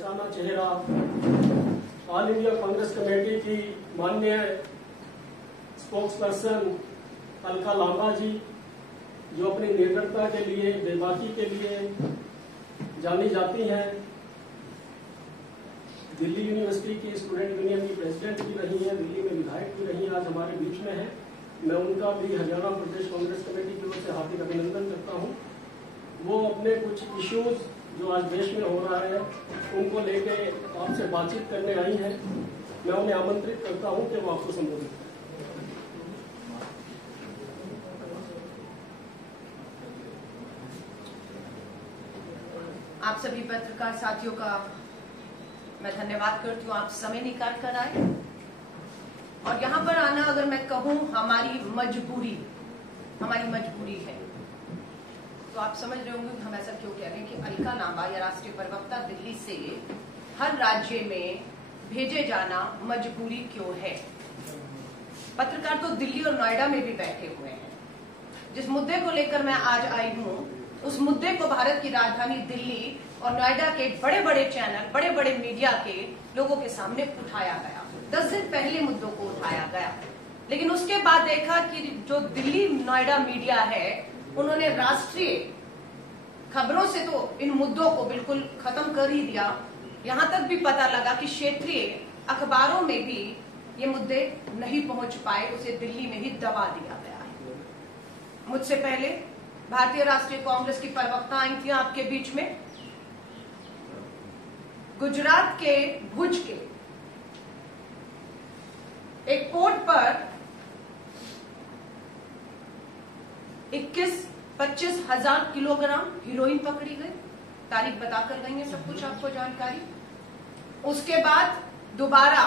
पहचाना चेहरा, all India Congress committee की माननीय स्पोक्स पर्सन अलका लांबा जी, जो अपनी निर्भरता के लिए, बेबाकी के लिए जानी जाती हैं। दिल्ली यूनिवर्सिटी की स्टूडेंट यूनियन की प्रेसिडेंट भी रही हैं, दिल्ली में विधायक भी रही हैं, आज हमारे बीच में हैं। मैं उनका भी हरियाणा प्रदेश कांग्रेस कमेटी की ओर से हार्दिक अभिनंदन करता हूं। वो अपने कुछ इश्यूज जो आज देश में हो रहा है उनको लेके आपसे बातचीत करने आई हैं। मैं उन्हें आमंत्रित करता हूं कि वो आपको संबोधित करें। आप सभी पत्रकार साथियों का मैं धन्यवाद करती हूँ, आप समय निकाल कर आए। और यहाँ पर आना, अगर मैं कहूँ, हमारी मजबूरी है। तो आप समझ रहे होंगे कि हम ऐसा क्यों कह रहे हैं कि अलका लांबा या राष्ट्रीय प्रवक्ता दिल्ली से हर राज्य में भेजे जाना मजबूरी क्यों है। पत्रकार तो दिल्ली और नोएडा में भी बैठे हुए हैं। जिस मुद्दे को लेकर मैं आज आई हूँ, उस मुद्दे को भारत की राजधानी दिल्ली और नोएडा के बड़े बड़े चैनल, बड़े बड़े मीडिया के लोगों के सामने उठाया गया। 10 दिन पहले मुद्दों को उठाया गया, लेकिन उसके बाद देखा कि जो दिल्ली नोएडा मीडिया है, उन्होंने राष्ट्रीय खबरों से तो इन मुद्दों को बिल्कुल खत्म कर ही दिया। यहां तक भी पता लगा कि क्षेत्रीय अखबारों में भी ये मुद्दे नहीं पहुंच पाए, उसे दिल्ली में ही दबा दिया गया है। मुझसे पहले भारतीय राष्ट्रीय कांग्रेस की प्रवक्ता आई थी आपके बीच में। गुजरात के भुज के एक पोर्ट पर 21-25 हजार किलोग्राम हीरोइन पकड़ी गई। तारीख बताकर गई है, सब कुछ आपको जानकारी। उसके बाद दोबारा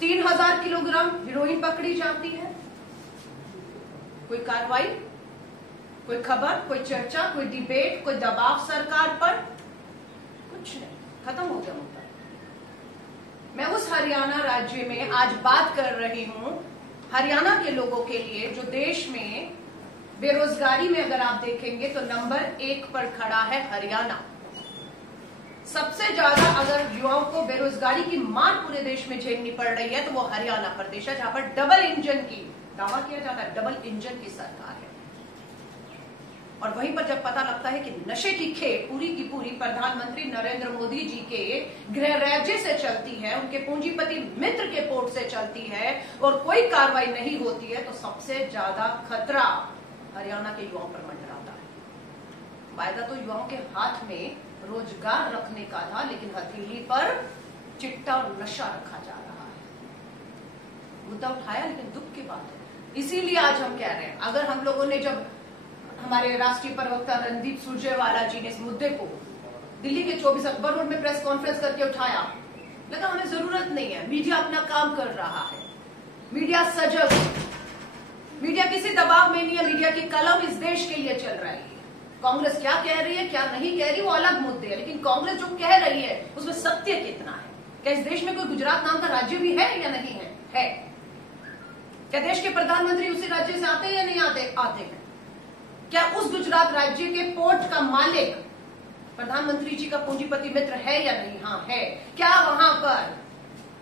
3000 किलोग्राम हीरोइन पकड़ी जाती है। कोई कार्रवाई, कोई खबर, कोई चर्चा, कोई डिबेट, कोई दबाव सरकार पर? कुछ नहीं, खत्म हो गया मुद्दा। मैं उस हरियाणा राज्य में आज बात कर रही हूं, हरियाणा के लोगों के लिए, जो देश में बेरोजगारी में अगर आप देखेंगे तो नंबर 1 पर खड़ा है हरियाणा। सबसे ज्यादा अगर युवाओं को बेरोजगारी की मार पूरे देश में झेलनी पड़ रही है तो वो हरियाणा प्रदेश है, जहां पर डबल इंजन की दावा किया जाता है, डबल इंजन की सरकार है। और वहीं पर जब पता लगता है कि नशे की खेप पूरी की पूरी प्रधानमंत्री नरेंद्र मोदी जी के गृह राज्य से चलती है, उनके पूंजीपति मित्र के पोर्ट से चलती है और कोई कार्रवाई नहीं होती है, तो सबसे ज्यादा खतरा हरियाणा के युवाओं पर मंडराता है। वायदा तो युवाओं के हाथ में रोजगार रखने का था, लेकिन हथेली पर चिट्टा और नशा रखा जा रहा है। मुद्दा उठाया, लेकिन दुख की बात है। इसीलिए आज हम कह रहे हैं, अगर हम लोगों ने, जब हमारे राष्ट्रीय प्रवक्ता रणदीप सुरजेवाला जी ने इस मुद्दे को दिल्ली के 24 अकबर रोड में प्रेस कॉन्फ्रेंस करके उठाया, लगा हमें जरूरत नहीं है, मीडिया अपना काम कर रहा है, मीडिया सजग है, मीडिया किसी दबाव में नहीं है, मीडिया की कलम इस देश के लिए चल रही है। कांग्रेस क्या कह रही है, क्या नहीं कह रही, वो अलग मुद्दे है, लेकिन कांग्रेस जो कह रही है उसमें सत्य कितना है। क्या इस देश में कोई गुजरात नाम का राज्य भी है या नहीं है? है। क्या देश के प्रधानमंत्री उसी राज्य से आते हैं या नहीं आते हैं? क्या उस गुजरात राज्य के पोर्ट का मालिक प्रधानमंत्री जी का पूंजीपति मित्र है या नहीं? हाँ, है। क्या वहां पर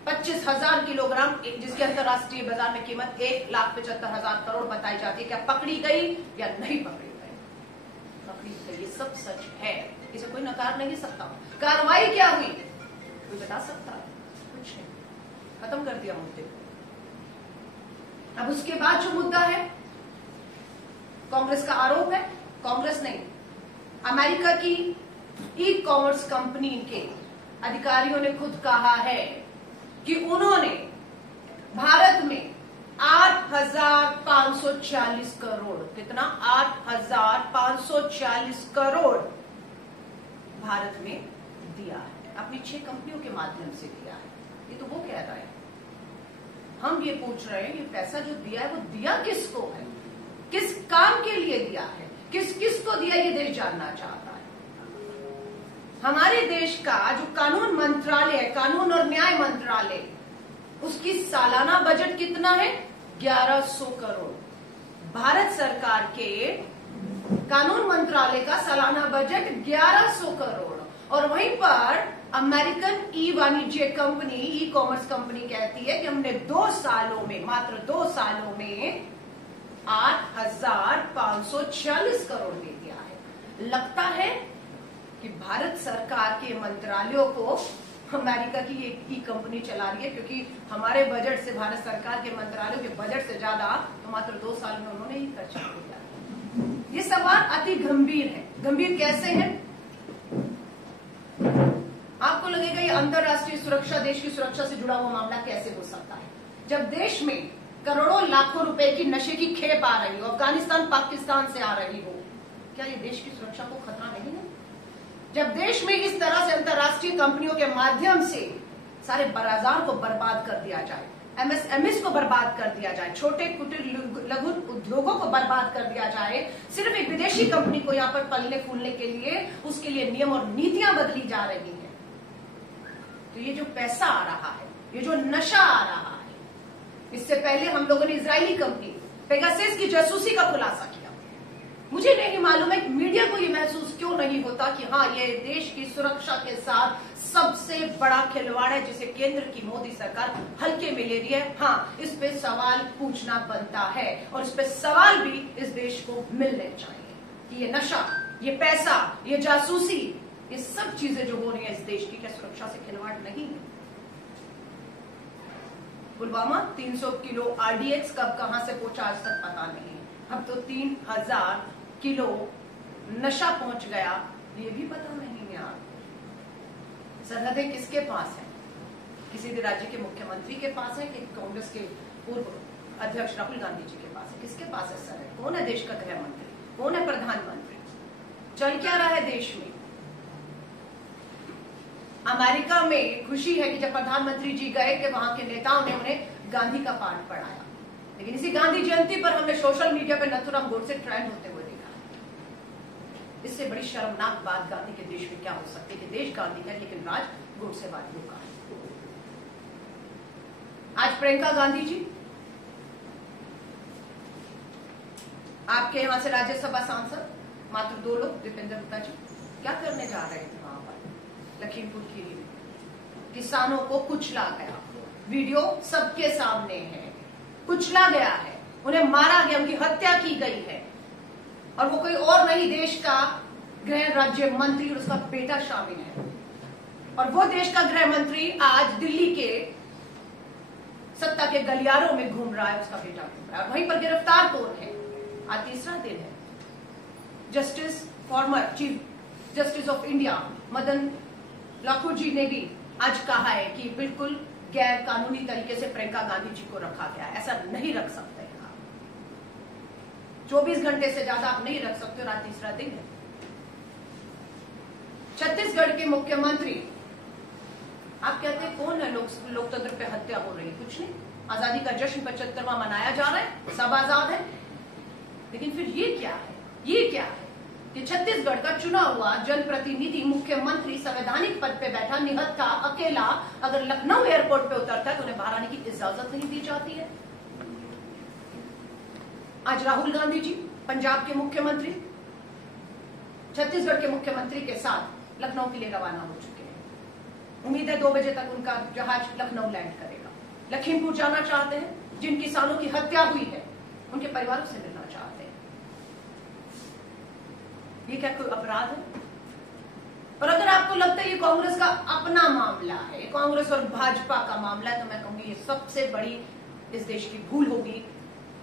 25,000 किलोग्राम, जिसकी अंतर्राष्ट्रीय बाजार में कीमत 1,75,000 करोड़ बताई जाती है, क्या पकड़ी गई या नहीं पकड़ी गई? पकड़ी गई, ये सब सच है, इसे कोई नकार नहीं सकता। कार्रवाई क्या हुई, कोई बता सकता है? कुछ नहीं, खत्म कर दिया मुद्दे को। अब उसके बाद जो मुद्दा है, कांग्रेस का आरोप है, कांग्रेस नहीं, अमेरिका की ई कॉमर्स कंपनी के अधिकारियों ने खुद कहा है कि उन्होंने भारत में 8,540 करोड़, कितना? 8,540 करोड़ भारत में दिया है, अपनी 6 कंपनियों के माध्यम से दिया है। ये तो वो कह रहा है। हम ये पूछ रहे हैं, ये पैसा जो दिया है वो दिया किसको है, किस काम के लिए दिया है, किस किस को दिया, ये देश जानना चाहता है। हमारे देश का जो कानून मंत्रालय है, कानून और न्याय मंत्रालय, उसकी सालाना बजट कितना है? 1100 करोड़। भारत सरकार के कानून मंत्रालय का सालाना बजट 1100 करोड़, और वहीं पर अमेरिकन ई वाणिज्य कंपनी, ई कॉमर्स कंपनी कहती है कि हमने 2 सालों में, मात्र 2 सालों में 8,546 करोड़ दे दिया है। लगता है कि भारत सरकार के मंत्रालयों को अमेरिका की एक ई कंपनी चला रही है, क्योंकि हमारे बजट से, भारत सरकार के मंत्रालयों के बजट से ज्यादा तो मात्र 2 साल में उन्होंने ही खर्चा किया। ये सवाल अति गंभीर है। गंभीर कैसे है? आपको लगेगा ये अंतरराष्ट्रीय सुरक्षा, देश की सुरक्षा से जुड़ा हुआ मामला कैसे हो सकता है, जब देश में करोड़ों लाखों रुपए की नशे की खेप आ रही हो, अफगानिस्तान पाकिस्तान से आ रही हो। क्या ये देश की सुरक्षा को खतरा नहीं है? जब देश में इस तरह से अंतरराष्ट्रीय कंपनियों के माध्यम से सारे बाजार को बर्बाद कर दिया जाए, एमएसएमई को बर्बाद कर दिया जाए, छोटे कुटीर लघु उद्योगों को बर्बाद कर दिया जाए, सिर्फ एक विदेशी कंपनी को यहाँ पर पलने फूलने के लिए, उसके लिए नियम और नीतियां बदली जा रही हैं, तो ये जो पैसा आ रहा है, ये जो नशा आ रहा है, इससे पहले हम लोगों ने इजरायली कंपनी पेगासस की जासूसी का खुलासा किया। मुझे नहीं मालूम है मीडिया को ये महसूस क्यों नहीं होता कि हाँ, ये देश की सुरक्षा के साथ सबसे बड़ा खिलवाड़ है, जिसे केंद्र की मोदी सरकार हल्के में ले रही है। हाँ, इस पे सवाल पूछना बनता है, और इस पे सवाल भी इस देश को मिलने चाहिए कि ये नशा, ये पैसा, ये जासूसी, ये सब चीजें जो हो रही है इस देश की, क्या सुरक्षा से खिलवाड़ नहीं है? पुलवामा 300 किलो आरडीएक्स कब कहां से पहुंचा आज तक पता नहीं। अब तो 3000 किलो नशा पहुंच गया, ये भी पता नहीं है। आप सरहदें किसके पास है? किसी भी राज्य के मुख्यमंत्री के पास है कि कांग्रेस के पूर्व अध्यक्ष राहुल गांधी जी के पास है? किसके पास है सरहद? कौन है देश का गृह मंत्री? कौन है प्रधानमंत्री? चल क्या रहा है देश में? अमेरिका में खुशी है कि जब प्रधानमंत्री जी गए कि वहां के नेताओं ने उन्हें गांधी का पाठ पढ़ाया, लेकिन इसी गांधी जयंती पर हमने सोशल मीडिया पर नथुराम गोडसे ट्रेंड होते हुए देखा। इससे बड़ी शर्मनाक बात गांधी के देश में क्या हो सकती है कि देश गांधी का लेकिन राज गोडसेवादियों का है। आज प्रियंका गांधी जी आपके यहां से राज्यसभा सांसद, मात्र 2 लोग, दीपेंद्र गुप्ता जी, क्या करने जा रहे थे वहां पर? लखीमपुर खीरी में किसानों को कुचला गया, वीडियो सबके सामने है, कुचला गया है, उन्हें मारा गया, उनकी हत्या की गई है, और वो कोई और नहीं, देश का गृह राज्य मंत्री और उसका बेटा शामिल है। और वो देश का गृह मंत्री आज दिल्ली के सत्ता के गलियारों में घूम रहा है, उसका बेटा घूम रहा है, वहीं पर गिरफ्तार कौन है? आज तीसरा दिन है। Justice, former chief justice of India Madan Lokur ji ने भी आज कहा है कि बिल्कुल गैर कानूनी तरीके से प्रियंका गांधी जी को रखा गया है, ऐसा नहीं रख सकते हैं आप। 24 घंटे से ज्यादा आप नहीं रख सकते, और आज तीसरा दिन है। छत्तीसगढ़ के मुख्यमंत्री, आप कहते हैं कौन है लोकतंत्र पे हत्या हो रही? कुछ नहीं, आजादी का जश्न 75वां मनाया जा रहा है, सब आजाद है। लेकिन फिर ये क्या है? ये क्या है कि छत्तीसगढ़ का चुना हुआ जनप्रतिनिधि मुख्यमंत्री संवैधानिक पद पे बैठा निहत्था अकेला अगर लखनऊ एयरपोर्ट पे उतरता है तो उन्हें बाहर आने की इजाजत नहीं दी जाती है। आज राहुल गांधी जी, पंजाब के मुख्यमंत्री, छत्तीसगढ़ के मुख्यमंत्री के साथ लखनऊ के लिए रवाना हो चुके हैं। उम्मीद है 2 बजे तक उनका जहाज लखनऊ लैंड करेगा। लखीमपुर जाना चाहते हैं, जिन किसानों की हत्या हुई है उनके परिवारों से मिलना चाहते हैं। ये क्या कोई अपराध है? और अगर आपको लगता है ये कांग्रेस का अपना मामला है, कांग्रेस और भाजपा का मामला है, तो मैं कहूंगी ये सबसे बड़ी इस देश की भूल होगी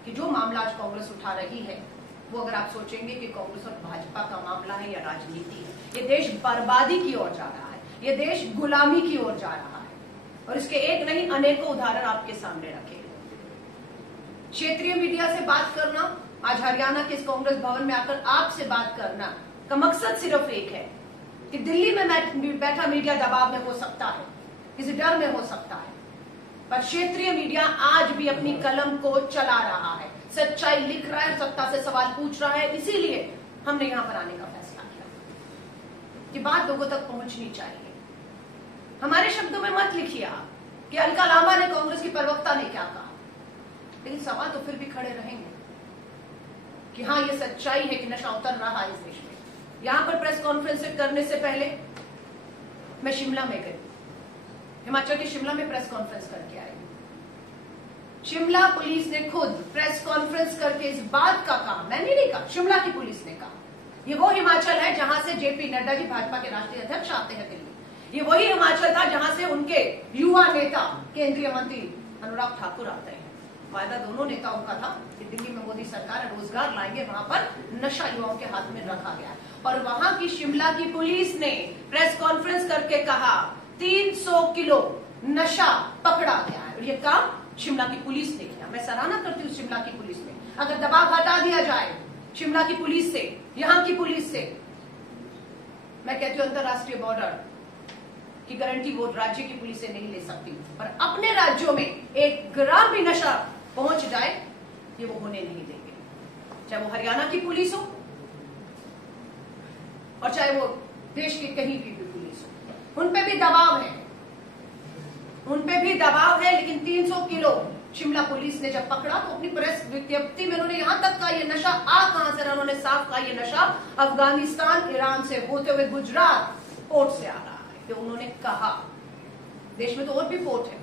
कि जो मामला आज कांग्रेस उठा रही है वो अगर आप सोचेंगे कि कांग्रेस और भाजपा का मामला है या राजनीति है। ये देश बर्बादी की ओर जा रहा है, ये देश गुलामी की ओर जा रहा है, और इसके एक नहीं अनेकों उदाहरण आपके सामने रखे। क्षेत्रीय मीडिया से बात करना, आज हरियाणा के इस कांग्रेस भवन में आकर आपसे बात करना का मकसद सिर्फ एक है कि दिल्ली में बैठा मीडिया दबाव में हो सकता है, किसी डर में हो सकता है, पर क्षेत्रीय मीडिया आज भी अपनी कलम को चला रहा है, सच्चाई लिख रहा है, सत्ता से सवाल पूछ रहा है। इसीलिए हमने यहां पर आने का फैसला किया कि बात लोगों तक पहुंचनी चाहिए। हमारे शब्दों में मत लिखिए आप कि अलका लांबा ने, कांग्रेस की प्रवक्ता ने क्या कहा, लेकिन सवाल तो फिर भी खड़े रहेंगे कि हाँ, ये सच्चाई है कि नशा उतर रहा है इस देश में। यहां पर प्रेस कॉन्फ्रेंस करने से पहले मैं शिमला में गई, हिमाचल के शिमला में प्रेस कॉन्फ्रेंस करके आई। शिमला पुलिस ने खुद प्रेस कॉन्फ्रेंस करके इस बात का कहा, मैंने नहीं कहा, शिमला की पुलिस ने कहा, ये वो हिमाचल है जहां से जेपी नड्डा जी भाजपा के राष्ट्रीय अध्यक्ष आते हैं दिल्ली। ये वही हिमाचल था जहां से उनके युवा नेता केंद्रीय मंत्री अनुराग ठाकुर आते हैं। वायदा दोनों नेताओं का था कि दिल्ली में मोदी सरकार रोजगार लाएंगे, वहां पर नशा युवाओं के हाथ में रखा गया। और वहां की शिमला की पुलिस ने प्रेस कॉन्फ्रेंस करके कहा 300 किलो नशा पकड़ा गया है। और ये काम शिमला की पुलिस ने किया। मैं सराहना करती हूँ शिमला की पुलिस में। अगर दबाव हटा दिया जाए शिमला की पुलिस से, यहां की पुलिस से, मैं कहती हूँ अंतरराष्ट्रीय बॉर्डर की गारंटी वो राज्य की पुलिस से नहीं ले सकती, पर अपने राज्यों में एक ग्राम भी नशा पहुंच जाए ये वो होने नहीं देंगे, चाहे वो हरियाणा की पुलिस हो और चाहे वो देश की कहीं की भी पुलिस हो। उन पे भी दबाव है, उन पे भी दबाव है। लेकिन 300 किलो शिमला पुलिस ने जब पकड़ा तो अपनी प्रेस विज्ञप्ति में उन्होंने यहां तक कहा ये नशा कहां से रहा, उन्होंने साफ कहा ये नशा अफगानिस्तान ईरान से होते हुए गुजरात पोर्ट से आ रहा है। तो उन्होंने कहा देश में तो और भी पोर्ट है,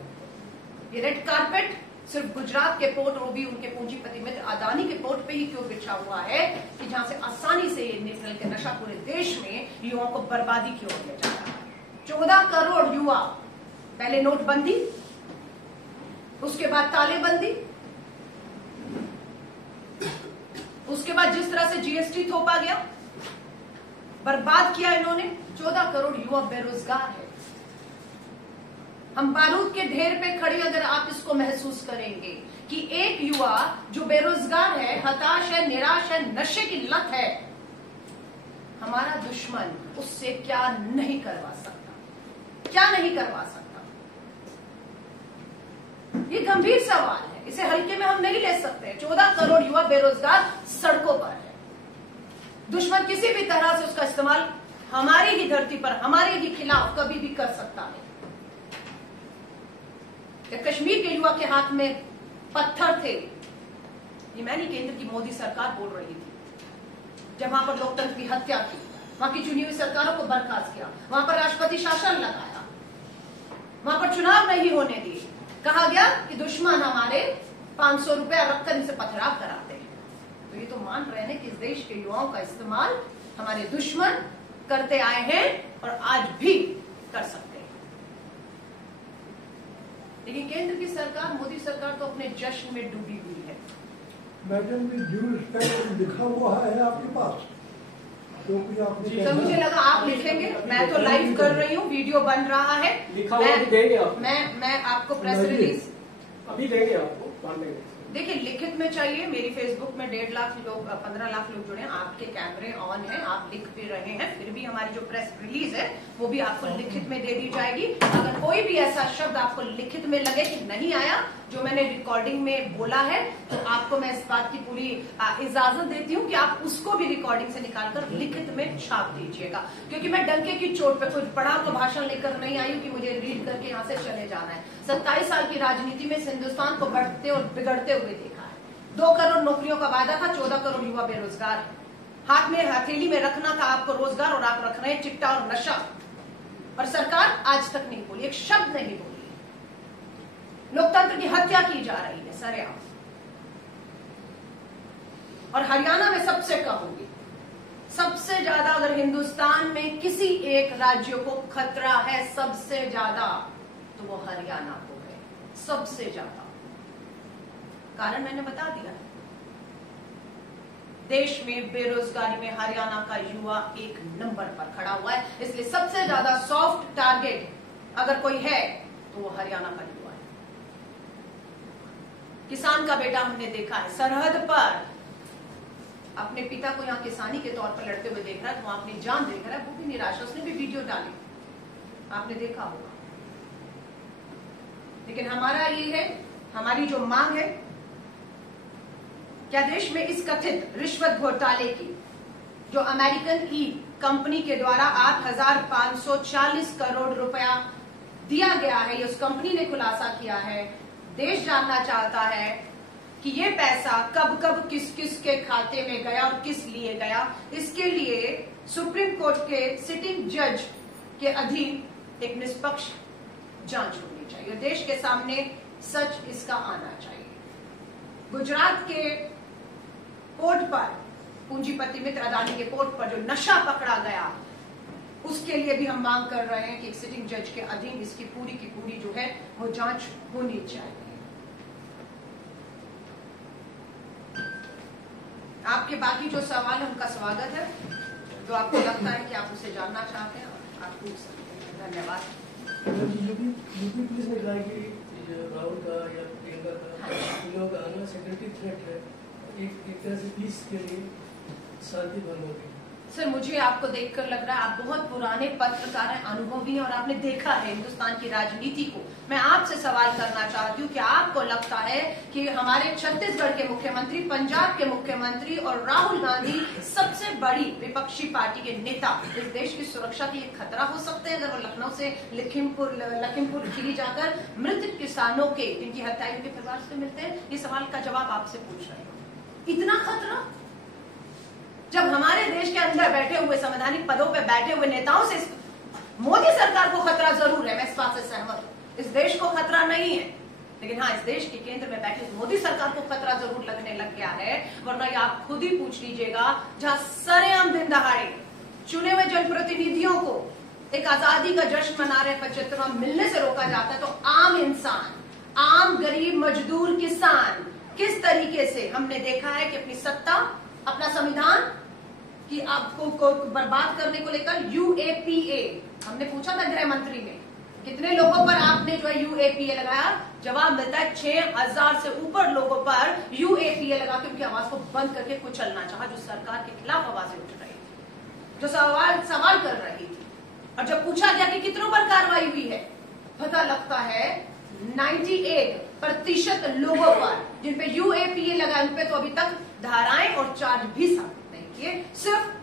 ये रेड कारपेट सिर्फ गुजरात के पोर्ट, वो भी उनके पूंजीपति मित्र अदानी के पोर्ट पे ही क्यों बिछा हुआ है कि जहां से आसानी से ये निकल के नशा पूरे देश में युवाओं को बर्बादी की ओर ले जा रहा है। 14 करोड़ युवा, पहले नोटबंदी, उसके बाद तालेबंदी, उसके बाद जिस तरह से जीएसटी थोपा गया, बर्बाद किया इन्होंने। 14 करोड़ युवा बेरोजगार है। हम बारूद के ढेर पे खड़े अगर आप इसको महसूस करेंगे कि एक युवा जो बेरोजगार है, हताश है, निराश है, नशे की लत है, हमारा दुश्मन उससे क्या नहीं करवा सकता, क्या नहीं करवा सकता। ये गंभीर सवाल है, इसे हल्के में हम नहीं ले सकते। 14 करोड़ युवा बेरोजगार सड़कों पर है। दुश्मन किसी भी तरह से उसका इस्तेमाल हमारी ही धरती पर हमारे ही खिलाफ कभी भी कर सकता है। कश्मीर के युवा के हाथ में पत्थर थे, ये मैं नहीं, केंद्र की मोदी सरकार बोल रही थी। जब वहां पर लोकतंत्र की हत्या की, वहां की चुनी हुई सरकारों को बर्खास्त किया, वहां पर राष्ट्रपति शासन लगाया, वहां पर चुनाव नहीं होने दिए, कहा गया कि दुश्मन हमारे 500 रुपया रखकर इनसे पथराव कराते हैं। तो ये तो मान रहे हैं कि इस देश के युवाओं का इस्तेमाल हमारे दुश्मन करते आए हैं और आज भी कर सकते हैं। लेकिन केंद्र की सरकार, मोदी सरकार तो अपने जश्न में डूबी हुई है। मैडम भी ड्यू रिस्पेक्ट लिखा हुआ है आपके पास, तो कुछ आपने तो मुझे लगा आप लिखेंगे। मैं तो लाइव कर रही हूँ, वीडियो बन रहा है, लिखा हुआ भी देंगे आप? मैं आपको प्रेस रिलीज अभी देंगे आपको, बांट देंगे। देखिए लिखित में चाहिए। मेरी फेसबुक में 1.5 लाख लोग, 15 लाख लोग जुड़े हैं, आपके कैमरे ऑन हैं, आप लिख भी रहे हैं, फिर भी हमारी जो प्रेस रिलीज है वो भी आपको लिखित में दे दी जाएगी। अगर कोई भी ऐसा शब्द आपको लिखित में लगे कि नहीं आया जो मैंने रिकॉर्डिंग में बोला है, तो आपको मैं इस बात की पूरी इजाजत देती हूँ कि आप उसको भी रिकॉर्डिंग से निकालकर लिखित में छाप दीजिएगा। क्योंकि मैं डंके की चोट पे कोई पढ़ा हुआ भाषण लेकर नहीं आई हूँ कि मुझे रीड करके यहाँ से चले जाना है। 27 साल की राजनीति में हिंदुस्तान को बढ़ते और बिगड़ते हुए देखा है। 2 करोड़ नौकरियों का वादा था, 14 करोड़ युवा बेरोजगार है। हाथ में हथेली में रखना था आपको रोजगार और आप रख रहे हैं चिट्टा और नशा। और सरकार आज तक नहीं बोली, एक शब्द नहीं बोली। लोकतंत्र की हत्या की जा रही है सरेआम। और हरियाणा में सबसे कम होगी, सबसे ज्यादा। अगर हिंदुस्तान में किसी एक राज्य को खतरा है सबसे ज्यादा तो वो हरियाणा को है, सबसे ज्यादा। कारण मैंने बता दिया, देश में बेरोजगारी में हरियाणा का युवा 1 नंबर पर खड़ा हुआ है। इसलिए सबसे ज्यादा सॉफ्ट टारगेट अगर कोई है तो वो हरियाणा का युवा है। किसान का बेटा हमने देखा है सरहद पर अपने पिता को यहाँ किसानी के तौर पर लड़ते हुए देख रहा है, तो अपनी जान देख रहा है, वो भी निराशा। उसने भी वीडियो डाली, आपने देखा होगा। लेकिन हमारा ये है, हमारी जो मांग है, क्या देश में इस कथित रिश्वत घोटाले की जो अमेरिकन ई कंपनी के द्वारा 8,540 करोड़ रुपया दिया गया है, ये उस कंपनी ने खुलासा किया है। देश जानना चाहता है कि ये पैसा कब कब किस किस के खाते में गया और किस लिए गया। इसके लिए सुप्रीम कोर्ट के सिटिंग जज के अधीन एक निष्पक्ष जांच होनी चाहिए। देश के सामने सच इसका आना चाहिए। गुजरात के पोर्ट पर, पूंजीपति मित्र अदानी के पोर्ट पर जो नशा पकड़ा गया, उसके लिए भी हम मांग कर रहे हैं कि एक सिटिंग जज के अधीन इसकी पूरी की पूरी जो है वो जांच होनी चाहिए। आपके बाकी जो सवाल है उनका स्वागत है, जो आपको लगता है कि आप उसे जानना चाहते हैं आप पूछ सकते हैं। धन्यवाद। यूपी पुलिस ने कहा कि राहुल का या प्रियंका का इन लोगों का आना सिक्योरिटी थ्रेट है, एक तरह से पीस के लिए शांति भंग होगी। सर, मुझे आपको देखकर लग रहा है आप बहुत पुराने पत्रकार हैं, अनुभवी हैं और आपने देखा है हिंदुस्तान की राजनीति को। मैं आपसे सवाल करना चाहती हूँ कि आपको लगता है कि हमारे छत्तीसगढ़ के मुख्यमंत्री, पंजाब के मुख्यमंत्री और राहुल गांधी सबसे बड़ी विपक्षी पार्टी के नेता इस देश की सुरक्षा के लिए खतरा हो सकते हैं अगर वो लखनऊ से लखीमपुर खीरी जाकर मृत किसानों के, जिनकी हत्या उनके परिवार से मिलते हैं? ये सवाल का जवाब आपसे पूछ रहे हो। इतना खतरा जब हमारे देश के अंदर बैठे हुए संवैधानिक पदों पर बैठे हुए नेताओं से मोदी सरकार को खतरा जरूर है, मैं इस बात से सहमत हूं। इस देश को खतरा नहीं है, लेकिन हाँ, इस देश के केंद्र में बैठे मोदी सरकार को खतरा जरूर लगने लग गया है। वरना ये आप खुद ही पूछ लीजिएगा, जहां सरेआम दिन दहाड़े चुने हुए जनप्रतिनिधियों को एक आजादी का जश्न मना रहे 75वां मिलने से रोका जाता है, तो आम इंसान, आम गरीब मजदूर किसान किस तरीके से हमने देखा है कि अपनी सत्ता, अपना संविधान कि आपको बर्बाद करने को लेकर यूएपीए, हमने पूछा था गृह मंत्री में कितने लोगों पर आपने जो है यूएपीए लगाया, जवाब मिलता है 6000 से ऊपर लोगों पर यूएपीए लगा के उनकी आवाज को बंद करके कुचलना चाहा, जो सरकार के खिलाफ आवाजें उठ रही थी, जो सवाल कर रही थी। और जब पूछा गया कि कितनों पर कार्रवाई हुई है, पता लगता है 98% लोगों पर जिन पे यूएपीए लगा, उन पे तो अभी तक धाराएं और चार्ज भी साबित नहीं किए, सिर्फ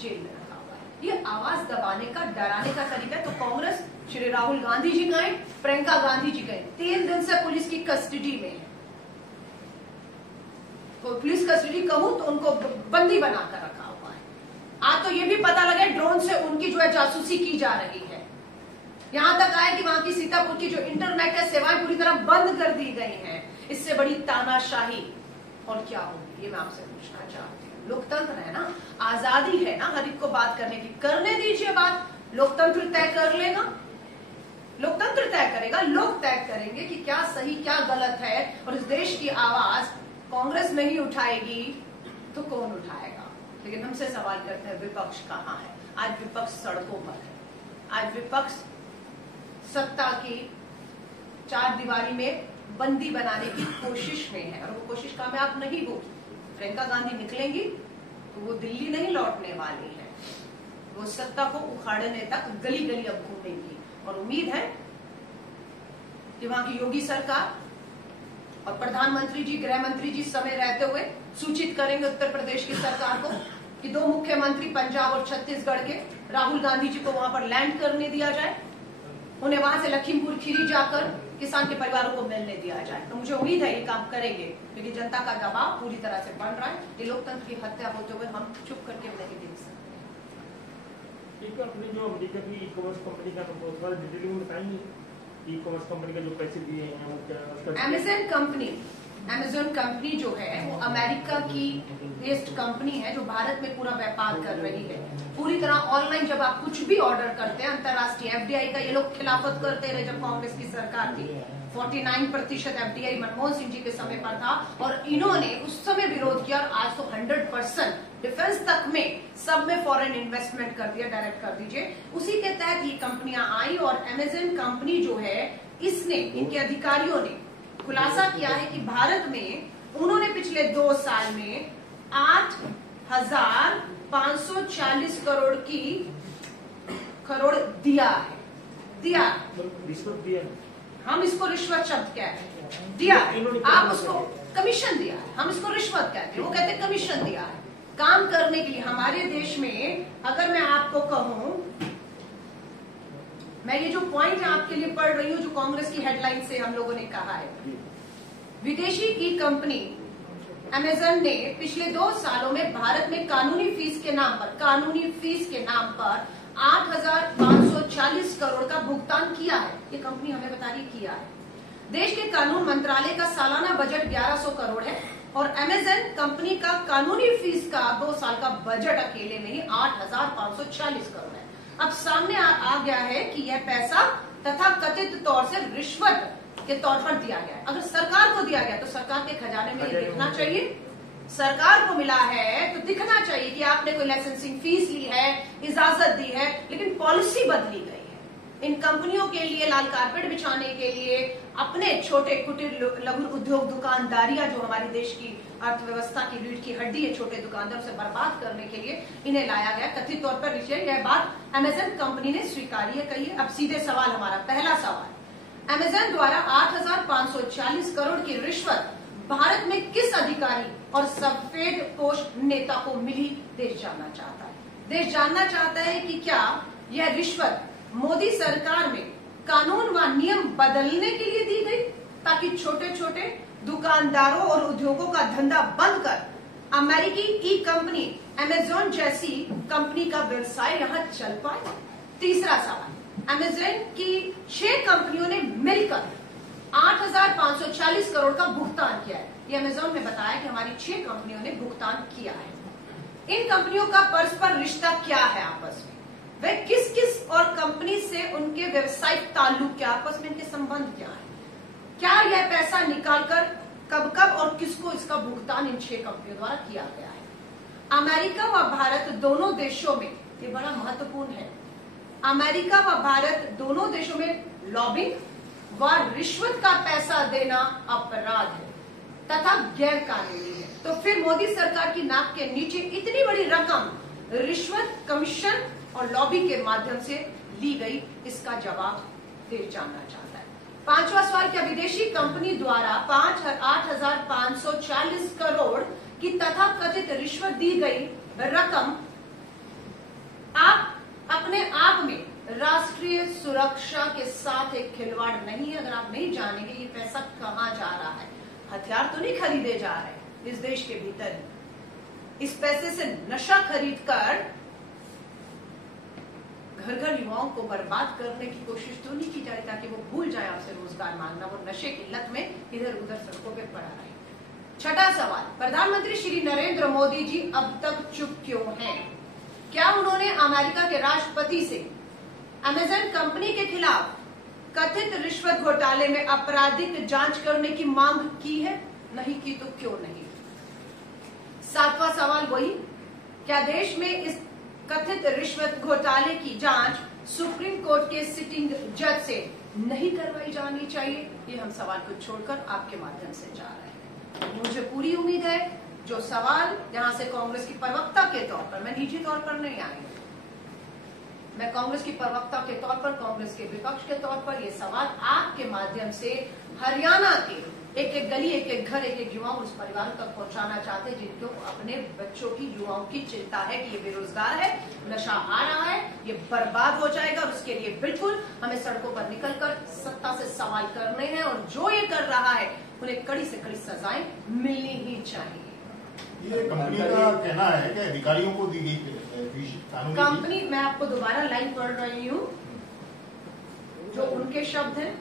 जेल में रखा हुआ है। ये आवाज दबाने का, डराने का तरीका है। तो कांग्रेस, श्री राहुल गांधी जी गए, प्रियंका गांधी जी गए, 3 दिन से पुलिस की कस्टडी में है। तो पुलिस कस्टडी कहूं तो उनको बंदी बनाकर रखा हुआ है। आज तो ये भी पता लगे ड्रोन से उनकी जो है जासूसी की जा रही है। यहां तक आए कि वहां की सीतापुर की जो इंटरनेट है सेवाएं पूरी तरह बंद कर दी गई हैं। इससे बड़ी तानाशाही और क्या होगी, ये मैं आपसे पूछना चाहती हूँ। लोकतंत्र है ना, आजादी है ना हर एक को बात करने की, करने दीजिए बात। लोकतंत्र तय कर लेगा, लोकतंत्र तय करेगा, लोग तय करेंगे कि क्या सही क्या गलत है। और इस देश की आवाज कांग्रेस नहीं उठाएगी तो कौन उठाएगा? लेकिन हमसे सवाल करते हैं, विपक्ष कहाँ है? आज विपक्ष सड़कों पर है। आज विपक्ष सत्ता की चारदीवारी में बंदी बनाने की कोशिश में है और वो कोशिश कामयाब नहीं होगी। प्रियंका गांधी निकलेंगी तो वो दिल्ली नहीं लौटने वाली है, वो सत्ता को उखाड़ने तक गली गली अब घूमेंगी। और उम्मीद है कि वहां की योगी सरकार और प्रधानमंत्री जी, गृह मंत्री जी समय रहते हुए सूचित करेंगे उत्तर प्रदेश की सरकार को कि 2 मुख्यमंत्री पंजाब और छत्तीसगढ़ के, राहुल गांधी जी को वहां पर लैंड करने दिया जाए, उन्हें वहां से लखीमपुर खीरी जाकर किसान के परिवारों को मिलने दिया जाए। तो मुझे उम्मीद है ये काम करेंगे, क्योंकि जनता का दबाव पूरी तरह से बन रहा है। ये लोकतंत्र की हत्या होते हुए हम चुप करके नहीं देख सकते। एक अपनी जो अमेरिका की ई कॉमर्स कंपनी का प्रपोजल डिटेल में बताएंगे, ई कॉमर्स कंपनी का जो पैसे दिए हैं वो क्या? अमेज़न कंपनी जो है वो अमेरिका की बेस्ड कंपनी है जो भारत में पूरा व्यापार कर रही है। पूरी तरह ऑनलाइन जब आप कुछ भी ऑर्डर करते हैं, अंतर्राष्ट्रीय एफडीआई का ये लोग खिलाफत करते रहे जब कांग्रेस की सरकार थी। 49% एफडीआई मनमोहन सिंह जी के समय पर था और इन्होंने उस समय विरोध किया और आज तो 100% डिफेंस तक में सब में फॉरेन इन्वेस्टमेंट कर दिया, डायरेक्ट कर दीजिए। उसी के तहत ये कंपनियां आई और अमेज़न कंपनी जो है इसने, इनके अधिकारियों ने खुलासा किया है कि भारत में उन्होंने पिछले 2 साल में 8,540 करोड़ दिया है। रिश्वत दिया, हम इसको रिश्वत शब्द कहते हैं। दिया, आप उसको कमीशन दिया है, हम इसको रिश्वत कहते हैं, वो कहते हैं कमीशन दिया है काम करने के लिए। हमारे देश में अगर मैं आपको कहूं, मैं ये जो पॉइंट आपके लिए पढ़ रही हूं जो कांग्रेस की हेडलाइन से हम लोगों ने कहा है, विदेशी ई कंपनी अमेज़न ने पिछले 2 सालों में भारत में कानूनी फीस के नाम पर 8,540 करोड़ का भुगतान किया है। ये कंपनी हमें बता रही किया है। देश के कानून मंत्रालय का सालाना बजट 1100 करोड़ है और अमेज़न कंपनी का कानूनी फीस का 2 साल का बजट अकेले में ही 8,540 करोड़ है। अब सामने आ गया है कि यह पैसा तथा कथित तौर से रिश्वत के तौर पर दिया गया है। अगर सरकार को दिया गया तो सरकार के खजाने में ये दिखना चाहिए। सरकार को मिला है तो दिखना चाहिए कि आपने कोई लाइसेंसिंग फीस ली है, इजाजत दी है, लेकिन पॉलिसी बदली गई है। इन कंपनियों के लिए लाल कारपेट बिछाने के लिए, अपने छोटे कुटीर लघु उद्योग दुकानदारियां जो हमारे देश की अर्थव्यवस्था की रीढ़ की हड्डी है, छोटे दुकानदारों से बर्बाद करने के लिए इन्हें लाया गया। कथित तौर पर यह बात अमेज़न कंपनी ने स्वीकारी है। कहिए अब सीधे सवाल, हमारा पहला सवाल, अमेज़न द्वारा 8,540 करोड़ की रिश्वत भारत में किस अधिकारी और सफेद पोश नेता को मिली? देश जानना चाहता है। देश जानना चाहता है कि क्या यह रिश्वत मोदी सरकार में कानून व नियम बदलने के लिए दी गई ताकि छोटे छोटे दुकानदारों और उद्योगों का धंधा बंद कर अमेरिकी ई कंपनी अमेज़न जैसी कंपनी का व्यवसाय यहां चल पाए? तीसरा सवाल, अमेज़न की 6 कंपनियों ने मिलकर 8,540 करोड़ का भुगतान किया है। ये अमेज़न ने बताया कि हमारी 6 कंपनियों ने भुगतान किया है। इन कंपनियों का परस्पर रिश्ता क्या है आपस में? वे किस किस और कंपनी से उनके व्यवसायिक ताल्लुक क्या, आपस में इनके संबंध क्या है? क्या यह पैसा निकालकर कब कब और किसको इसका भुगतान इन 6 कंपनियों द्वारा किया गया है? अमेरिका व भारत दोनों देशों में, ये बड़ा महत्वपूर्ण है, अमेरिका व भारत दोनों देशों में लॉबिंग व रिश्वत का पैसा देना अपराध है तथा गैर कानूनी है। तो फिर मोदी सरकार की नाक के नीचे इतनी बड़ी रकम रिश्वत, कमीशन और लॉबी के माध्यम से ली गई, इसका जवाब देश जानना चाहता है। पांचवा सवाल, क्या विदेशी कंपनी द्वारा 8,540 करोड़ की तथाकथित रिश्वत दी गई रकम आप अपने आप में राष्ट्रीय सुरक्षा के साथ एक खिलवाड़ नहीं है? अगर आप नहीं जानेंगे ये पैसा कहां जा रहा है, हथियार तो नहीं खरीदे जा रहे इस देश के भीतर ही। इस पैसे से नशा खरीद कर घर घर युवाओं को बर्बाद करने की कोशिश तो नहीं की जा रही ताकि वो भूल जाए आपसे रोजगार मांगना, वो नशे की लत में इधर उधर सड़कों पे पड़ा रहे। छठा सवाल, प्रधानमंत्री श्री नरेंद्र मोदी जी अब तक चुप क्यों हैं? क्या उन्होंने अमेरिका के राष्ट्रपति से अमेज़न कंपनी के खिलाफ कथित रिश्वत घोटाले में आपराधिक जांच करने की मांग की है? नहीं की तो क्यों नहीं? सातवां सवाल वही, क्या देश में इस कथित रिश्वत घोटाले की जांच सुप्रीम कोर्ट के सिटिंग जज से नहीं करवाई जानी चाहिए? ये हम सवाल को छोड़कर आपके माध्यम से जा रहे हैं। मुझे पूरी उम्मीद है जो सवाल यहां से कांग्रेस की प्रवक्ता के तौर पर, मैं निजी तौर पर नहीं आई, मैं कांग्रेस की प्रवक्ता के तौर पर, कांग्रेस के विपक्ष के तौर पर ये सवाल आपके माध्यम से हरियाणा के एक एक गली, एक एक घर, एक एक युवाओं, उस परिवारों तक पहुंचाना चाहते जिनको अपने बच्चों की, युवाओं की चिंता है कि ये बेरोजगार है, नशा आ रहा है, ये बर्बाद हो जाएगा और उसके लिए बिल्कुल हमें सड़कों पर निकलकर सत्ता से सवाल करने हैं और जो ये कर रहा है उन्हें कड़ी से कड़ी सजाएं मिलनी ही चाहिए। ये कंपनी का कहना है कि अधिकारियों को दी गई कंपनी, मैं आपको दोबारा लाइन पढ़ रही हूँ जो उनके शब्द हैं।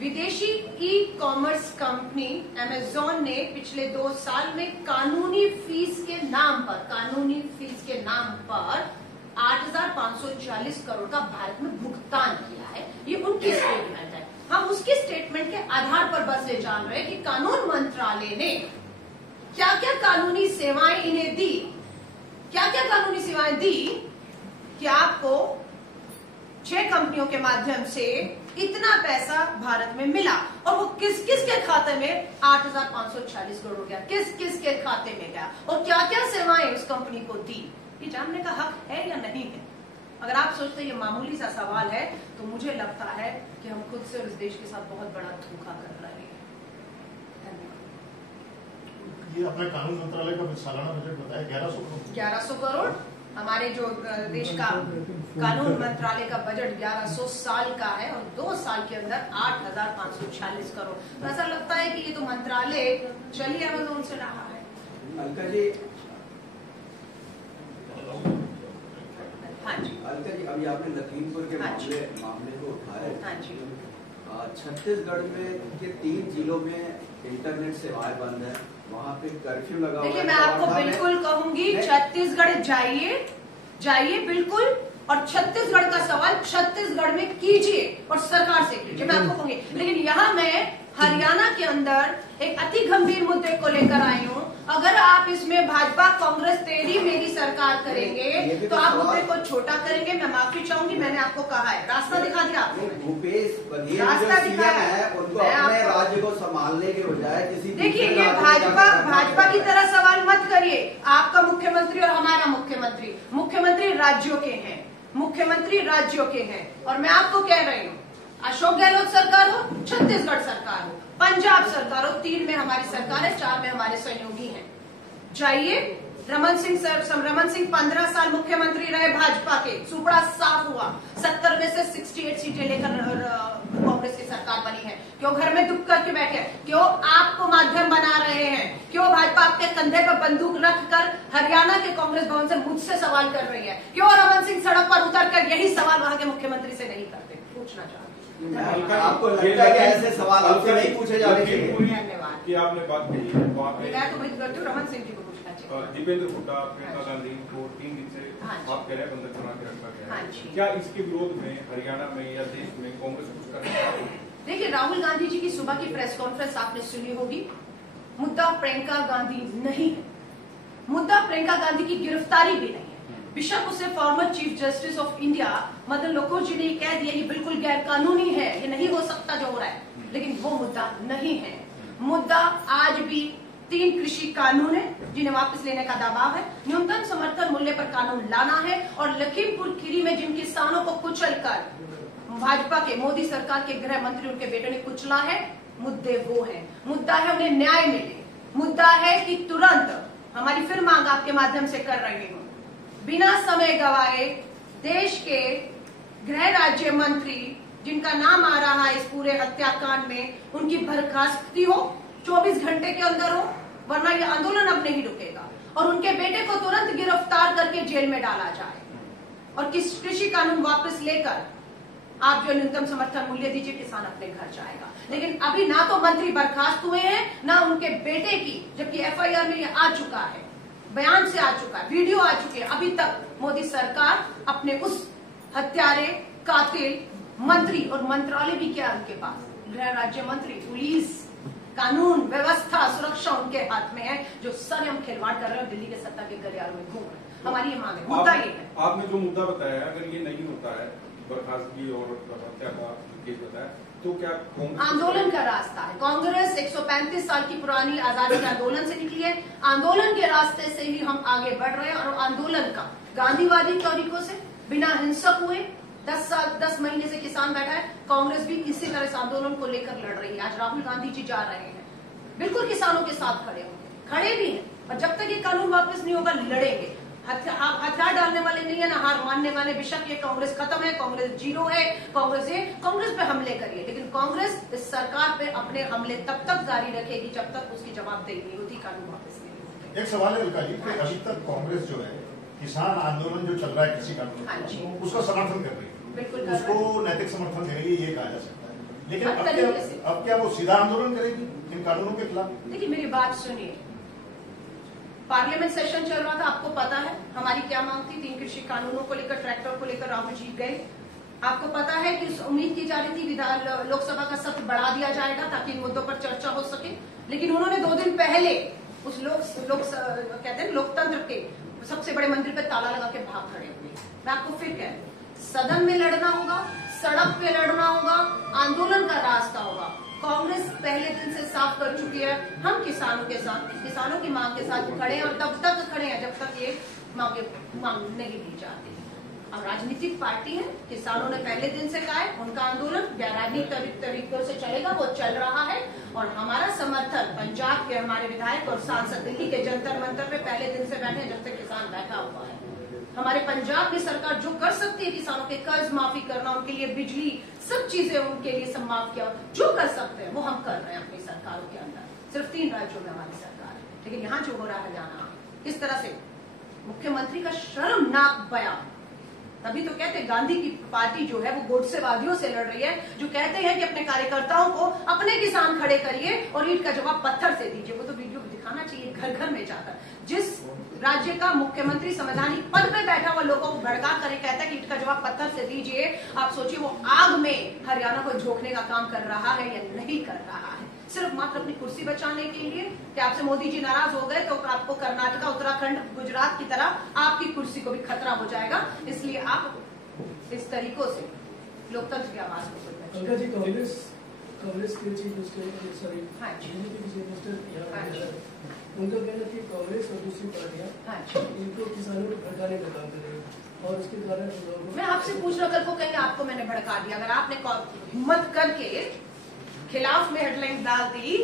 विदेशी ई कॉमर्स कंपनी अमेज़न ने पिछले 2 साल में कानूनी फीस के नाम पर 8,540 करोड़ का भारत में भुगतान किया है। ये उनकी स्टेटमेंट है। हम उसकी स्टेटमेंट के आधार पर बस ये जान रहे हैं कि कानून मंत्रालय ने क्या क्या कानूनी सेवाएं इन्हें दी, क्या क्या कानूनी सेवाएं दी कि आपको 6 कंपनियों के माध्यम से इतना पैसा भारत में मिला और वो किस किस के खाते में 8,540 करोड़ गया, किस किस के खाते में गया और क्या क्या सेवाएं उस कंपनी को दी, ये जानने का हक है या नहीं है? अगर आप सोचते हैं ये मामूली सा सवाल है तो मुझे लगता है कि हम खुद से और इस देश के साथ बहुत बड़ा धोखा कर रहे हैं। ये अपने कानून मंत्रालय का सालाना बजट बताया 1100 करोड़। हमारे जो देश का कानून मंत्रालय का बजट 1100 साल का है और 2 साल के अंदर 8,540 करोड़। तो ऐसा लगता है कि ये तो मंत्रालय चलिए अमेज़न से रहा है। अलका जी, अलका जी, अभी आपने लखीमपुर के हाँ जी। मामले को उठाया। हाँ जी। छत्तीसगढ़ में के 3 जिलों में इंटरनेट सेवाएं बंद है, वहाँ पे कर्फ्यू लगा हुआ है। देखिए, मैं आपको बिल्कुल कहूंगी, छत्तीसगढ़ जाइए बिल्कुल, और छत्तीसगढ़ का सवाल छत्तीसगढ़ में कीजिए और सरकार से कीजिए, मैं आपको कहूंगी। लेकिन यहाँ मैं हरियाणा के अंदर एक अति गंभीर मुद्दे को लेकर आई हूँ। अगर आप इसमें भाजपा कांग्रेस तेरी मेरी सरकार करेंगे तो आप मुद्दे को छोटा करेंगे। मैं माफी चाहूंगी, मैंने आपको कहा है, रास्ता दिखा दिया आपको। भूपेश बघेल जो रास्ता सीएम दिखाया है, उनको अपने राज्य को संभालने के बजाय किसी देखिए, दूसरे ये राज्य का भाजपा की तरह सवाल मत करिए। आपका मुख्यमंत्री और हमारा मुख्यमंत्री राज्यों के हैं, मुख्यमंत्री राज्यों के हैं। और मैं आपको कह रही हूँ, अशोक गहलोत सरकार हो, छत्तीसगढ़ सरकार हो, पंजाब सरकार हो, 3 में हमारी सरकार है, 4 में हमारे सहयोगी हैं। जाइए, रमन सिंह 15 साल मुख्यमंत्री रहे भाजपा के, सुपड़ा साफ हुआ। 70 में से 68 सीटें लेकर कांग्रेस की सरकार बनी है। क्यों घर में दुख करके बैठे? क्यों आपको माध्यम बना रहे हैं? क्यों भाजपा आपके कंधे पर बंदूक रखकर हरियाणा के कांग्रेस भवन से मुझसे सवाल कर रही है? क्यों रमन सिंह सड़क पर उतरकर यही सवाल वहां के मुख्यमंत्री से नहीं करते? पूछना चाहते। आपको लगता है कि ऐसे सवाल आपसे नहीं पूछे जाने चाहिए? धन्यवाद कि आपने बात कही है, वहाँ पे मैं तो वही करती हूँ, रमन सिंह जी को पूछना चाहिए। दीपेंद्र हुड्डा, प्रियंका गांधी को 3 दिन से हाँ जी। आप कह रहे हैं बंधक बना के रखा गया हाँ है। जी। क्या इसके विरोध में हरियाणा में या देश में कांग्रेस कुछ कर रहा है? देखिए, राहुल गांधी जी की सुबह की प्रेस कॉन्फ्रेंस आपने सुनी होगी। मुद्दा प्रियंका गांधी नहीं है, मुद्दा प्रियंका गांधी की गिरफ्तारी भी नहीं है। बेशक उसे former chief justice of India Madan Lokur ji ने कह दिया ये बिल्कुल गैर कानूनी है, ये नहीं हो सकता जो हो रहा है, लेकिन वो मुद्दा नहीं है। मुद्दा आज भी 3 कृषि कानून है जिन्हें वापस लेने का दबाव है, न्यूनतम समर्थन मूल्य पर कानून लाना है, और लखीमपुर खीरी में जिन किसानों को कुचलकर भाजपा के मोदी सरकार के गृह मंत्री उनके बेटे ने कुचला है, मुद्दे वो है। मुद्दा है उन्हें न्याय मिले, मुद्दा है कि तुरंत, हमारी फिर मांग आपके माध्यम से कर रही हूं, बिना समय गवाए देश के गृह राज्य मंत्री जिनका नाम आ रहा है इस पूरे हत्याकांड में, उनकी बर्खास्तगी हो, 24 घंटे के अंदर हो, वरना ये आंदोलन अब नहीं रुकेगा। और उनके बेटे को तुरंत गिरफ्तार करके जेल में डाला जाए, और कृषि कानून वापस लेकर आप जो न्यूनतम समर्थन मूल्य दीजिए, किसान अपने घर जाएगा। लेकिन अभी ना तो मंत्री बर्खास्त हुए हैं, ना उनके बेटे की, जबकि एफआईआर में ये आ चुका है, बयान से आ चुका है, वीडियो आ चुकी है। अभी तक मोदी सरकार अपने उस हत्यारे, कातिल मंत्री, और मंत्रालय भी क्या उनके पास, गृह राज्य मंत्री, पुलिस, कानून व्यवस्था, सुरक्षा उनके हाथ में है, जो सरम खिलवाड़ कर रहे हैं, दिल्ली के सत्ता के गलियारों में घूम रहे हैं। हमारी ये मांग है, मुद्दा ये है। आपने जो मुद्दा बताया, अगर ये नहीं होता है, बर्खास्तगी और हत्या का केस बताया, तो क्या आंदोलन का रास्ता है? कांग्रेस 135 साल की पुरानी आजादी के आंदोलन से निकली है, आंदोलन के रास्ते से ही हम आगे बढ़ रहे हैं, और आंदोलन का गांधीवादी तरीकों से, बिना हिंसक हुए, 10 महीने से किसान बैठा है, कांग्रेस भी इसी तरह इस आंदोलन को लेकर लड़ रही है। आज राहुल गांधी जी जा रहे हैं, बिल्कुल किसानों के साथ खड़े होंगे, खड़े भी हैं, और जब तक ये कानून वापस नहीं होगा लड़ेंगे। हथियार डालने वाले नहीं है, ना हार मानने वाले। बेशक ये कांग्रेस खत्म है, कांग्रेस जीरो है, कांग्रेस पे हमले करिए, लेकिन कांग्रेस इस सरकार पे अपने हमले तब तक जारी रखेगी जब तक उसकी जवाबदेही नहीं होती, कानून वापस नहीं होते। एक सवाल है अलका जी, कि अभी तक कांग्रेस जो है किसान आंदोलन जो चल रहा है कृषि कानून, उसका समर्थन कर रही है, बिल्कुल उसको नैतिक समर्थन दे रही है, ये कहा जा सकता है। लेकिन अब क्या वो सीधा आंदोलन करेगी इन कानूनों के खिलाफ? देखिए, मेरी बात सुनिए, पार्लियामेंट सेशन चल रहा था, आपको पता है हमारी क्या मांग थी। 3 कृषि कानूनों को लेकर, ट्रैक्टर को लेकर राहुल जी गए। आपको पता है कि उम्मीद की जा रही थी लोकसभा का सत्र बढ़ा दिया जाएगा ताकि इन मुद्दों पर चर्चा हो सके, लेकिन उन्होंने 2 दिन पहले उस कहते हैं लोकतंत्र के सबसे बड़े मंदिर पे ताला लगा के भाग खड़े हुए। मैं आपको फिर कह रही हूं, सदन में लड़ना होगा, सड़क पे लड़ना होगा, आंदोलन का रास्ता होगा। कांग्रेस पहले दिन से साफ कर चुकी है, हम किसानों के साथ, किसानों की मांग के साथ खड़े हैं, और तब तक खड़े हैं जब तक ये मांग नहीं दी जाती। अब राजनीतिक पार्टी है, किसानों ने पहले दिन से कहा है, उनका आंदोलन राजनीतिक तरीकों से चलेगा, वो चल रहा है, और हमारा समर्थन पंजाब के हमारे विधायक और सांसद दिल्ली के जंतर मंतर पे पहले दिन से बैठे जब तक किसान बैठा हुआ है। हमारे पंजाब की सरकार जो कर सकती है, किसानों के कर्ज माफी करना, उनके लिए बिजली, सब चीजें उनके लिए सब माफ किया, जो कर सकते हैं वो हम कर रहे हैं अपनी सरकारों के अंदर। सिर्फ 3 राज्यों में हमारी सरकार है, लेकिन यहाँ जो हो रहा है हरियाणा, किस तरह से मुख्यमंत्री का शर्मनाक बयान, तभी तो कहते हैं गांधी की पार्टी जो है वो गोडसेवादियों से लड़ रही है, जो कहते हैं कि अपने कार्यकर्ताओं को अपने किसान खड़े करिए और ईंट का जवाब पत्थर से दीजिए। वो तो वीडियो दिखाना चाहिए घर घर में जाकर। जिस राज्य का मुख्यमंत्री संवैधानिक पद पे बैठा हुआ लोगों को भड़का कर कहता है कि ईंट का जवाब पत्थर से दीजिए, आप सोचिए वो आग में हरियाणा को झोंकने का काम कर रहा है या नहीं कर रहा है, सिर्फ मात्र अपनी कुर्सी बचाने के लिए। कि आपसे मोदी जी नाराज हो गए तो आपको कर्नाटका, उत्तराखंड, गुजरात की तरह आपकी कुर्सी को भी खतरा हो जाएगा। इसलिए आप इस तरीकों से लोकतंत्र की आवाज को पंकज जी, कांग्रेस के चीफ मिनिस्टर, सॉरी बीजेपी के चीफ मिनिस्टर उनका कहना है कि कांग्रेस और दूसरी पार्टियां इनको किसानों को भड़काने का काम कर रही है और उसके कारण मैं आपसे पूछ रहा, कल को कहीं आपको मैंने भड़का दिया, अगर आपने हिम्मत करके खिलाफ में हेडलाइन डाल दी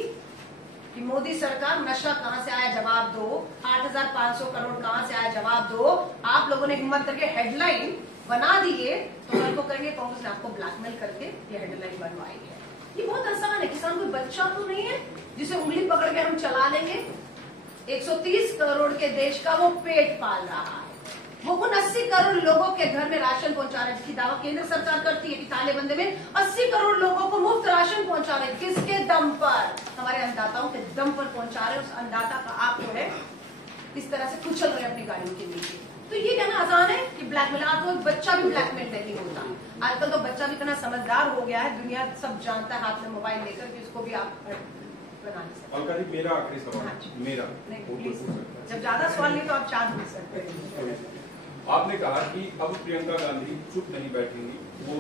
कि मोदी सरकार नशा कहां से आया जवाब दो, 8,500 करोड़ कहां से आया जवाब दो, आप लोगों ने हिम्मत करके हेडलाइन बना दिए, तो कल को कहेंगे कांग्रेस ने आपको ब्लैकमेल करके ये हेडलाइन बनवाई है। ये बहुत आसान है, किसान कोई बच्चा तो नहीं है जिसे उंगली पकड़ के हम चला लेंगे। 130 करोड़ के देश का वो पेट पाल रहा है, वो उन 80 करोड़ लोगों के घर में राशन पहुंचा रहे हैं, जिसकी दावा केंद्र सरकार करती है कि तालेबंदी में 80 करोड़ लोगों को मुफ्त राशन पहुंचा रहे हैं। किसके दम पर? हमारे अन्नदाताओं के दम पर पहुंचा रहे हैं। उस अन्नदाता का आप जो है इस तरह से कुचल रहे अपनी गाड़ियों के नीचे। तो ये कहना आसान है कि ब्लैकमेल, आपको बच्चा भी ब्लैकमेल नहीं होता। आजकल तो बच्चा भी इतना समझदार हो गया है, दुनिया सब जानता है, हाथ में मोबाइल लेकर कि उसको भी आप बना नहीं सकते। अलका जी, मेरा आखिरी सवाल, मेरा जब ज्यादा सवाल नहीं तो आप 4 पूछ सकते हैं। आपने कहा कि अब प्रियंका गांधी चुप नहीं बैठेंगी, वो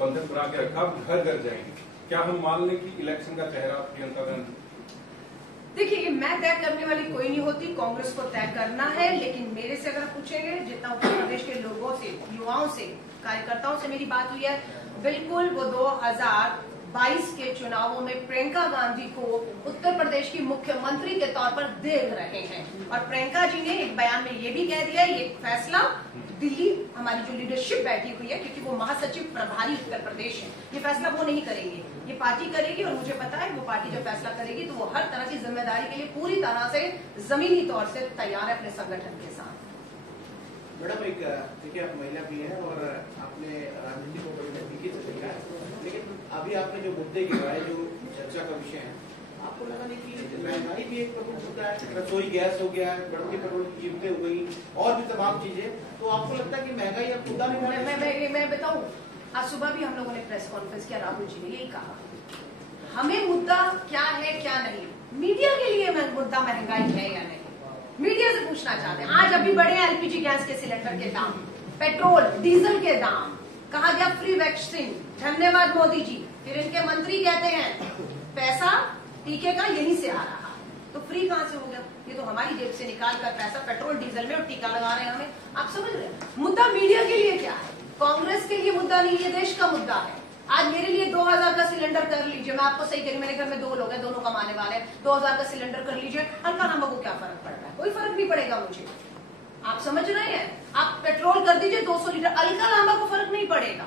बंधक बना के रखा, घर घर जाएंगे। क्या हम मान लें कि इलेक्शन का चेहरा प्रियंका गांधी? देखिए, मैं तय करने वाली कोई नहीं होती, कांग्रेस को तय करना है। लेकिन मेरे से अगर पूछेंगे, जितना उत्तर प्रदेश के लोगों से, युवाओं से, कार्यकर्ताओं से मेरी बात हुई है, बिल्कुल वो 2022 के चुनावों में प्रियंका गांधी को उत्तर प्रदेश की मुख्यमंत्री के तौर पर देख रहे हैं। और प्रियंका जी ने एक बयान में ये भी कह दिया है, ये फैसला दिल्ली हमारी जो लीडरशिप बैठी हुई है, क्योंकि वो महासचिव प्रभारी उत्तर प्रदेश है, ये फैसला वो नहीं करेंगे, ये पार्टी करेगी। और मुझे पता है वो पार्टी जब फैसला करेगी तो वो हर तरह की जिम्मेदारी के लिए पूरी तरह से जमीनी तौर से तैयार है अपने संगठन के साथ। मैडम, एक देखिए, आप महिला भी हैं और आपने राजनीति को बड़ी नजदीकी से देखा है, लेकिन अभी आपने जो मुद्दे गिराए, जो चर्चा का विषय है, आपको लगा नहीं कि महंगाई भी एक प्रमुख मुद्दा है? रसोई गैस हो गया, बढ़ती पेट्रोल की कीमतें हो गई और भी तमाम चीजें, तो आपको लगता है कि महंगाई अब मुद्दा नहीं? मैं बताऊं, आज सुबह भी हम लोगों ने प्रेस कॉन्फ्रेंस किया, राहुल जी ने यही कहा, हमें मुद्दा क्या है क्या नहीं, मीडिया के लिए मुद्दा महंगाई है या नहीं, मीडिया से पूछना चाहते हैं। आज अभी बढ़े एलपीजी गैस के सिलेंडर के दाम, पेट्रोल डीजल के दाम, कहा गया फ्री वैक्सीन, धन्यवाद मोदी जी। फिर इनके मंत्री कहते हैं पैसा टीके का यहीं से आ रहा है, तो फ्री कहां से हो गया? ये तो हमारी जेब से निकाल कर पैसा पेट्रोल डीजल में और टीका लगा रहे हैं हमें। आप समझ रहे हैं मुद्दा मीडिया के लिए क्या है, कांग्रेस के लिए मुद्दा नहीं, ये देश का मुद्दा है। आज मेरे लिए 2000 का सिलेंडर कर लीजिए, मैं आपको सही कह रही हूं, मेरे घर में 2 लोग हैं, दोनों कमाने वाले हैं, 2000 का सिलेंडर कर लीजिए, अलका लांबा को क्या फर्क पड़ रहा है? कोई फर्क नहीं पड़ेगा मुझे। आप समझ रहे हैं? आप पेट्रोल कर दीजिए 200 लीटर, अलका लांबा को फर्क नहीं पड़ेगा।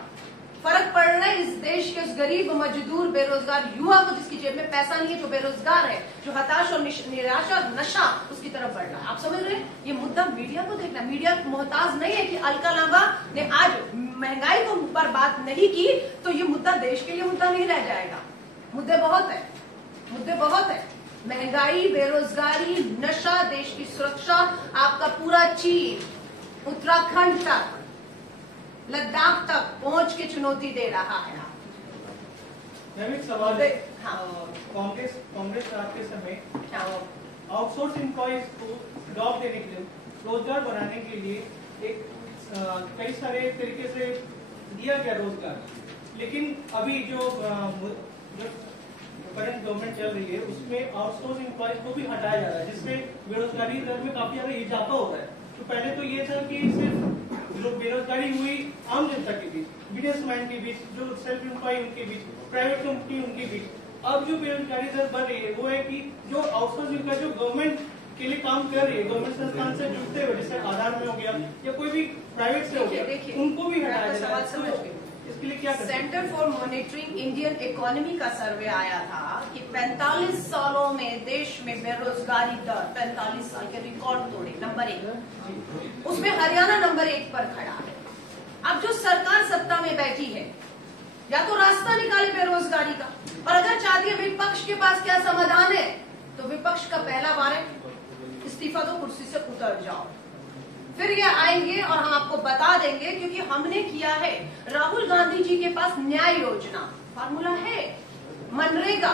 फर्क पड़ रहा है इस देश के उस गरीब, मजदूर, बेरोजगार युवा को, जिसकी जेब में पैसा नहीं है, जो बेरोजगार है, जो हताश और निराशा और नशा उसकी तरफ बढ़ रहा है। आप समझ रहे हैं? ये मुद्दा मीडिया को देखना, मीडिया मोहताज नहीं है कि अलका लांबा ने आज महंगाई को पर बात नहीं की तो ये मुद्दा देश के लिए मुद्दा नहीं रह जाएगा। मुद्दे बहुत है, मुद्दे बहुत है, महंगाई, बेरोजगारी, नशा, देश की सुरक्षा, आपका पूरा चीन उत्तराखंड तक, लद्दाख तक पहुंच के चुनौती दे रहा है। एक सवाल है, कांग्रेस राज के समय आउटसोर्स एम्प्लॉइज को जॉब देने के लिए, रोजगार बनाने के लिए एक कई सारे तरीके से दिया गया रोजगार, लेकिन अभी जो करंट गवर्नमेंट चल रही है उसमें आउटसोर्स एम्प्लॉइज को भी हटाया जा रहा है, जिससे बेरोजगारी दर में काफी ज्यादा इजाफा हो रहा है। तो पहले तो ये था कि सिर्फ जो बेरोजगारी हुई आम जनता के बीच, बिजनेसमैन के बीच, जो सेल्फ एम्प्लॉय उनके बीच, प्राइवेट कंपनी उनके बीच, अब जो बेरोजगारी दर बढ़ रही है वो है कि जो आउटसोर्सिंग का जो गवर्नमेंट के लिए काम कर रही है, गवर्नमेंट संस्थान से जुड़ते हुए, जैसे आधार में हो गया या कोई भी प्राइवेट से हो गया, उनको भी हटाया जा रहा है। इसके लिए क्या centre for monitoring Indian economy का सर्वे आया था कि 45 सालों में देश में बेरोजगारी दर 45 साल के रिकॉर्ड तोड़े, नंबर 1, उसमें हरियाणा नंबर 1 पर खड़ा है। अब जो सरकार सत्ता में बैठी है, या तो रास्ता निकाले बेरोजगारी का, और अगर चाहती है विपक्ष के पास क्या समाधान है, तो विपक्ष का पहला वार है इस्तीफा दो, कुर्सी से उतर जाओ। फिर ये आएंगे और हम आपको बता देंगे, क्योंकि हमने किया है। राहुल गांधी जी के पास न्याय योजना फार्मूला है, मनरेगा,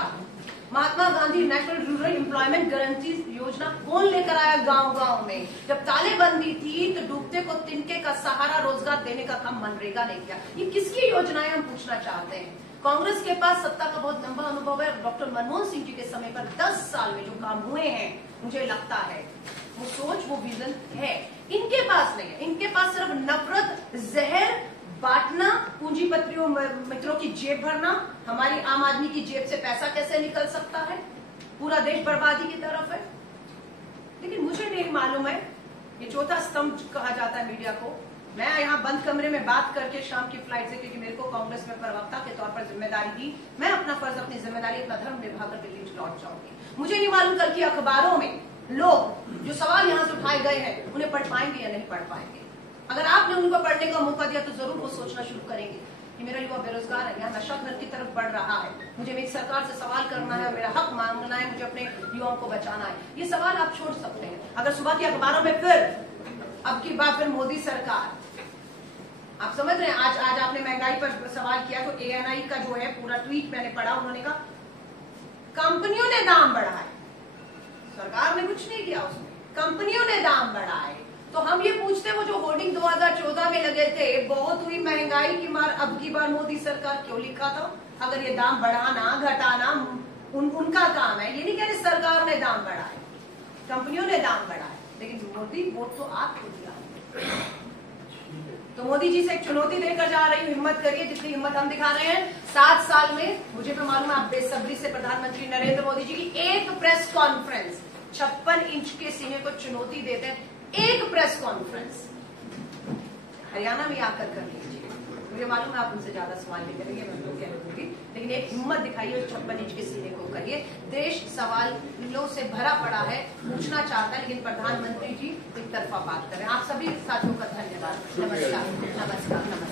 Mahatma Gandhi national rural employment guarantee योजना कौन लेकर आया गांव गांव में? जब तालेबंदी थी तो डूबते को तिनके का सहारा रोजगार देने का काम मनरेगा ने किया। ये किसकी योजनाएं हम पूछना चाहते हैं। कांग्रेस के पास सत्ता का बहुत लंबा अनुभव है। डॉक्टर मनमोहन सिंह जी के समय पर 10 साल में जो काम हुए हैं, मुझे लगता है वो सोच, वो विजन है। इनके पास नहीं है। इनके पास सिर्फ नफरत, जहर बांटना, पूंजीपतियों मित्रों की जेब भरना, हमारी आम आदमी की जेब से पैसा कैसे निकल सकता है, पूरा देश बर्बादी की तरफ है। लेकिन मुझे नहीं मालूम है, ये चौथा स्तंभ कहा जाता है मीडिया को। मैं यहाँ बंद कमरे में बात करके शाम की फ्लाइट से, क्योंकि मेरे को कांग्रेस में प्रवक्ता के तौर पर जिम्मेदारी दी, मैं अपना फर्ज, अपनी जिम्मेदारी, अपना धर्म निभाकर दिल्ली लौट जाऊंगी। मुझे नहीं मालूम कल की अखबारों में लोग जो सवाल यहाँ से उठाए गए हैं उन्हें पढ़ पाएंगे या नहीं पढ़ पाएंगे। अगर आपने उनको पढ़ने का मौका दिया तो जरूर वो सोचना शुरू करेंगे कि मेरा युवा बेरोजगार है, यहाँ नशा घर की तरफ बढ़ रहा है, मुझे मेरी सरकार से सवाल करना है, मेरा हक मांगना है, मुझे अपने युवाओं को बचाना है। ये सवाल आप छोड़ सकते हैं। अगर सुबह की अखबारों में फिर अब की बात, फिर मोदी सरकार, आप समझ रहे हैं, आज आपने महंगाई पर सवाल किया तो ANI का जो है पूरा ट्वीट मैंने पढ़ा, उन्होंने कहा कंपनियों ने दाम बढ़ाए, सरकार ने कुछ नहीं किया, उसमें कंपनियों ने दाम बढ़ाए। तो हम ये पूछते, वो जो होर्डिंग 2014 में लगे थे, बहुत हुई महंगाई की मार, अब की बार मोदी सरकार क्यों लिखा था? अगर ये दाम बढ़ाना घटाना उनका काम है, ये नहीं कह रहे सरकार ने दाम बढ़ाए, कंपनियों ने दाम बढ़ाए, लेकिन मोदी वोट तो आपको दिया। तो मोदी जी से एक चुनौती देकर जा रही हूँ, हिम्मत करिए, जितनी हिम्मत हम दिखा रहे हैं। 7 साल में मुझे तो मालूम है आप बेसब्री से प्रधानमंत्री नरेंद्र मोदी जी की एक प्रेस कॉन्फ्रेंस 56 इंच के सीने को चुनौती देते हैं, एक प्रेस कॉन्फ्रेंस हरियाणा में आकर कर लीजिए। मुझे मालूम है आप उनसे ज्यादा सवाल नहीं करेंगे, मैं तो कह दूंगी, लेकिन एक हिम्मत दिखाइए, 56 इंच के सीने को करिए। देश सवालों से भरा पड़ा है, पूछना चाहता है, लेकिन प्रधानमंत्री जी एक तरफा बात करें। आप सभी साथियों का धन्यवाद। नमस्कार, नमस्कार, नमस्कार।